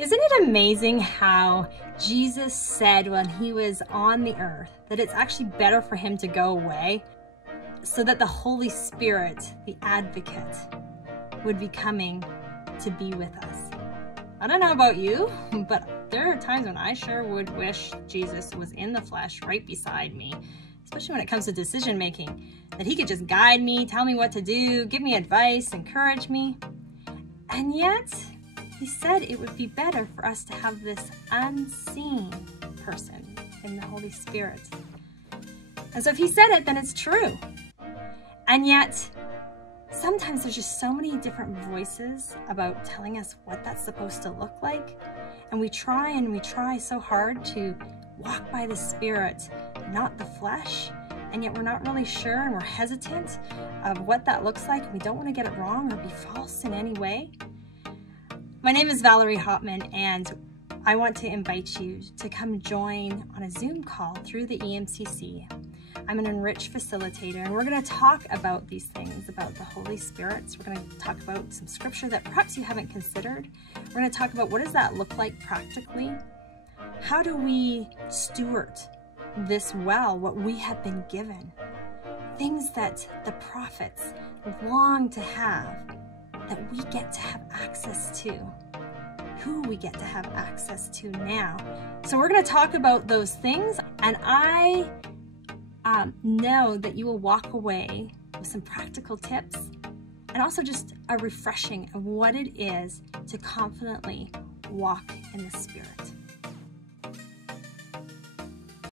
Isn't it amazing how Jesus said when he was on the earth that it's actually better for him to go away so that the Holy Spirit, the advocate, would be coming to be with us? I don't know about you, but there are times when I sure would wish Jesus was in the flesh right beside me, especially when it comes to decision making, that he could just guide me, tell me what to do, give me advice, encourage me. And yet, he said it would be better for us to have this unseen person in the Holy Spirit. And so if he said it, then it's true. And yet, sometimes there's just so many different voices about telling us what that's supposed to look like. And we try so hard to walk by the Spirit, not the flesh. And yet we're not really sure and we're hesitant of what that looks like. And we don't want to get it wrong or be false in any way. My name is Valerie Hopman, and I want to invite you to come join on a Zoom call through the EMCC. I'm an Enrich Facilitator, and we're going to talk about these things, about the Holy Spirit. We're going to talk about some scripture that perhaps you haven't considered. We're going to talk about what does that look like practically? How do we steward this well, what we have been given? Things that the prophets long to have, that we get to have access to, who we get to have access to now. So we're going to talk about those things, and I know that you will walk away with some practical tips and also just a refreshing of what it is to confidently walk in the Spirit.